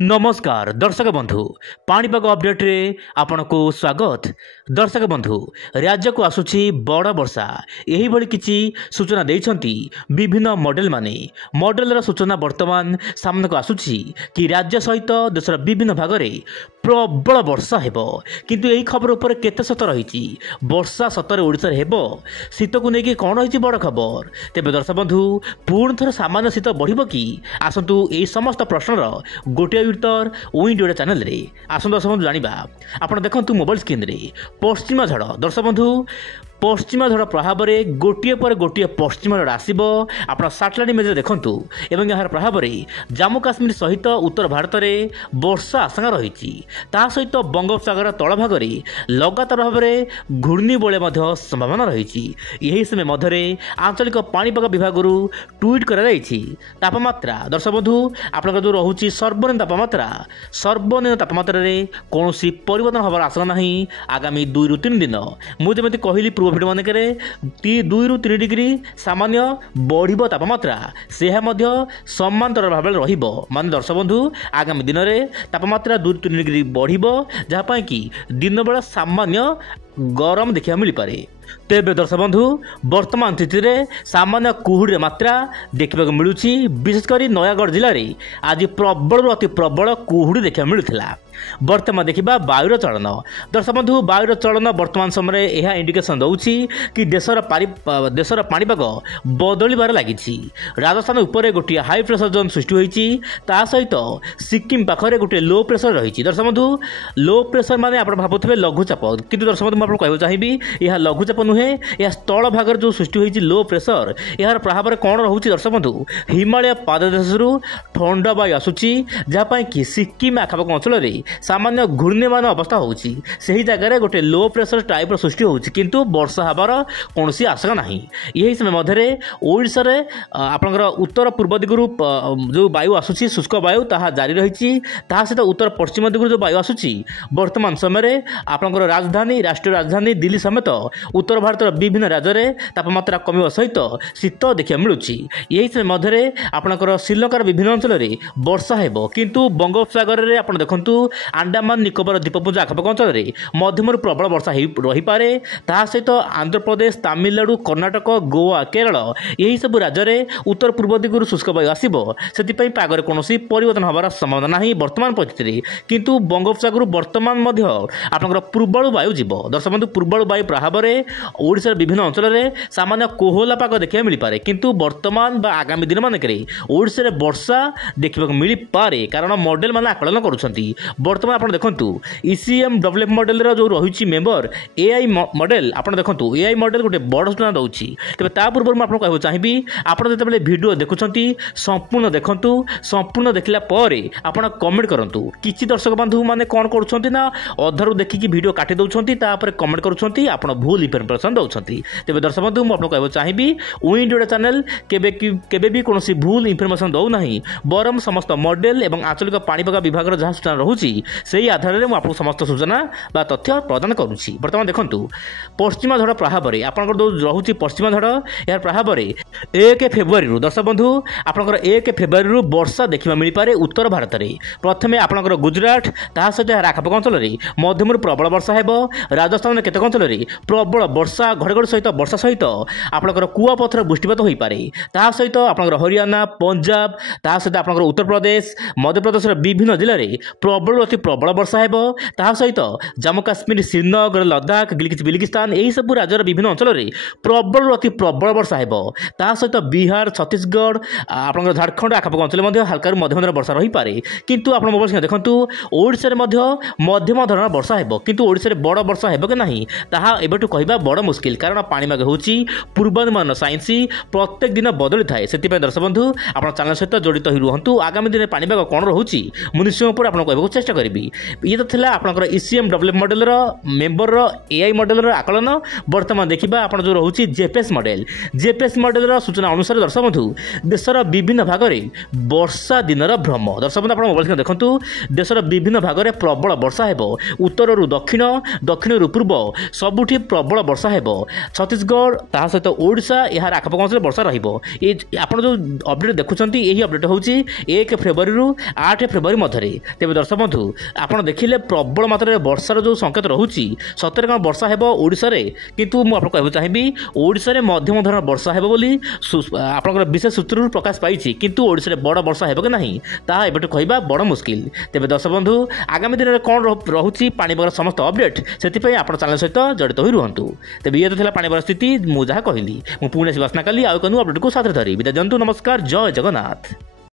नमस्कार दर्शक बंधु पाणीपाग अपडेट रे आपनको स्वागत। दर्शक बंधु राज्य को आसुची बड़ वर्षा यही भली किछि सूचना देइछंती विभिन्न मॉडल सूचना वर्तमान सामने को आसुची कि राज्य सहित देशर विभिन्न भाग में प्रबल वर्षा हेबो। किंतु यही खबर ऊपर केते सत रही वर्षा सतरे ओडिसा रे हेबो शीत को लेकिन कौन रही बड़ खबर। तेबे दर्शक बंधु पुणी थर सामान्य शीत बढ़िबो कि आसंतु एही समस्त प्रश्नर गोटे उत्तर ओइंडिया चैनल रे आसंतु दर्शक बंधु जानिबा। आपण देखंतु मोबाइल स्क्रीन रे पश्चिमा झड़ दर्शक बंधु पश्चिमा झड़ प्रभाव में गोटे पर गोटे पश्चिमा झड़ आसब आप सैटेलाइट इमेज देखूँ एवं यार प्रभाव में जम्मू काश्मीर सहित उत्तर भारत में वर्षा आशंका रही सहित बंगोपसागर तल भाग में लगातार भाव में घूर्णी बले संभावना रही। यही समय मध्य आंचलिक पाणीपाग विभाग ट्वीट कर तापमात्रा दर्शक बंधु आप जो रोचे सर्वनिम्न तापमात्रा कौन परिवर्तन हमार आशंका ना आगामी 2 ରୁ 3 दिन मुझे कहली भिडियो मानक 2 ରୁ 3 डिग्री सामान्य बढ़ तापमात्रा से समांतर भाव मान दर्शक बंधु आगामी दिन में तापमात्रा 2 ରୁ 3 डिग्री बढ़ जहाँपाई कि दिन बेला सामान्य गरम देखा मिल पारे। तेबे दर्शक बंधु वर्तमान स्थिति में सामान्य कुहुड़ी मात्रा देखा मिलूँ विशेषकर नयागढ़ जिले में आज प्रबल अति प्रबल कुहुड़ी देखा मिलूला। वर्तमान देखा वायुर चलन दर्शक बंधु वायुर चलन वर्तमान समय यह इंडिकेशन दौची कि देशर पाणीपाग बदलबार लगी। राजस्थान उपर गोटे हाई प्रेशर जोन सृष्टि होती सहित सिक्किम पाखे गोटे लो प्रेशर रही। दर्शक बंधु लो प्रेशर माने आप भावुवे लघुचाप किंतु दर्शक बंधु मुझे कहना चाहिए यह लघुचाप नुहे यह स्थल भाग जो सृष्टि होती लो प्रेशर यार प्रभाव में कौन रोचे दर्शक बंधु हिमालय पाददेश ठंडा वायु आसूची जहाँपाई कि सिक्किम आखपाख अंचल सामान्य घूर्णिमान अवस्था होची सही जगह गोटे लो प्रेशर टाइप सृष्टि होची किंतु वर्षा हबार कौन आशंका नहीं। यही समय मध्य ओडिशा रे आपनकर उत्तर पूर्व दिगरु जो वायु आसूची शुष्क वायु ताहा जारी रही सहित उत्तर पश्चिम दिगरु जो वायु आसूची वर्तमान समय आपनकर राजधानी राष्ट्रीय राजधानी दिल्ली समेत उत्तर भारत विभिन्न राज्य में तापमात्रा कमिवा सहित शीत देखा मिलूँ। यही समय मध्य आपनकर श्रीलंकार विभिन्न अंचल में वर्षा हेबो किंतु बंगोपसागर में आप देखंतु अंडमान निकोबर द्वीपपुंज आखपाख अंचल में मध्यम प्रबल वर्षा रही पारे सहित आंध्र प्रदेश तमिलनाडु कर्णाटक गोवा केरल यही सब राज्य में उत्तर पूर्व दिगरु शुष्क वायु आसब से पागरे कौन परिवर्तन हमार संभावना नहीं वर्तमान परिस्थिति किंतु बंगोपसागर वर्तमान आपंकर पूर्वाणु वायु जीव दर्शक बंधु पूर्वाणु वायु प्रभाव में ओडिशार विभिन्न अंचल में सामान्य कोहला पाग देखा मिल पारे किंतु वर्तमान आगामी दिन मानक ओडिशा वर्षा देखा मिल पारे कारण मॉडल मान आकलन करुछंती। वर्तमान आप देखु ECM डेवलप मॉडल जो रही मेम्बर AI मॉडल आप देखु AI मॉडल गोटे बड़ सूचना दूसरी तेज ता पूर्व मुझे आपको कहना चाहिए आपड़ जो भिडियो देखुंत संपूर्ण देखु संपूर्ण देखला आप कमेंट करूँ किसी दर्शक बंधु मैंने कौन करा अधारू देखिकी भिडियो काटी दौरान कमेंट करुँच आप भूल इनफर्मेशन दौरान तेज दर्शक बंधु मुझे आपको कहना चाहिए ओइंडिया चैनल केबे भी कौन भूल इनफर्मेशन दौना बरम समस्त मॉडल और आंचलिक पाणीपाग विभाग जहाँ सूचना रोचे से आधार में आपको समस्त सूचना बा तथ्य प्रदान करुँची। बर्तमान देखु पश्चिमा झड़ प्रभाव में आप रोचे पश्चिमा झड़ यार प्रभाव में 1 फेब्रुआरी दर्शक बंधु आपंकर 1 फेब्रुआरी वर्षा देखा मिल पारे उत्तर भारत में प्रथम आपंकर गुजरात सहित यार आखपाख अंचल में मध्यम प्रबल वर्षा हेब राजस्थान केतक अंचल में प्रबल वर्षा घड़घड़ सहित वर्षा सहित आपंकर कुआपथर वृष्टिपात हो पारे सहित आपंकर हरियाणा पंजाब सहित आपंकर उत्तर प्रदेश मध्य प्रदेश विभिन्न जिले में प्रबल अति प्रबल वर्षा हेब सहित जम्मू काश्मीर श्रीनगर लद्दाख बिल्किस्तान यही सब राज्यर विभिन्न अंचल में प्रबल अति प्रबल वर्षा हेब सहित बिहार छत्तीसगढ़ आपंकर झारखंड आखपाख अंचल में हल्का मध्यम धरण वर्षा रही पारे किंतु आप मोबाइल देखु ओडिशा मध्यम धरण वर्षा हेब किंतु ओडिशा बड़ वर्षा हेब कि नहीं ताहा एबेटु कहबा बड़ मुश्किल कारण पाणीपाग होची पूर्वानुमान साइंस प्रत्येक दिन बदली थाए से दर्शक बंधु आप चैनल सहित जड़ित ही रुहतु आगामी दिन पाणीपाग कौन रोचे मुझे निश्चय आपको कहूँ चेष्टा करी। ये तो था आपंकर ECM develop model member AI model आकलन। वर्तमान देखा आप जो रोचे JPS मॉडल मोबाइल सूचना अनुसार दर्शक बंधु देशर विभिन्न भाग में वर्षा दिनर भ्रम। दर्शक बंधु आप मोबाइल स्क्रीन देखु देशर विभिन्न भाग में प्रबल वर्षा हेब उत्तर दक्षिण दक्षिण पूर्व सबुठी प्रबल वर्षा हेब छत्तीसगढ़ ता सहित ओडिशा यार आखपाख अंचल वर्षा रहा जो अपडेट देखुं यही अपडेट हूँ 1 फेब्रुआरी रु 8 फेब्रुआरी मध्य। तेज दर्शक बंधु आप देखिले प्रबल मात्रा वर्षार जो संकेत रोचे सतरे कौन वर्षा हेब ओडिशा रे किंतु मुझे कहूँ चाहिए ओडिशा रे मध्यम धरण वर्षा हेब बोली आपंकर विशेष सूत्र प्रकाश पाई किंतु ओडिशा रे बड़ वर्षा हेब कि नहीं ताहा एबेटू कहबा बड़ मुस्किल। तेज दर्शक बंधु आगामी दिन में कौन रोचे पाणीपागर समस्त अपडेट से आप चैनल सहित जड़ित हो रुहतु। तेज ये तो पाणीपाग स्थिति मुझे कहली पुणी आसना काली आउ अपडेट को साथ धरी विदा जंतु। नमस्कार, जय जगन्नाथ।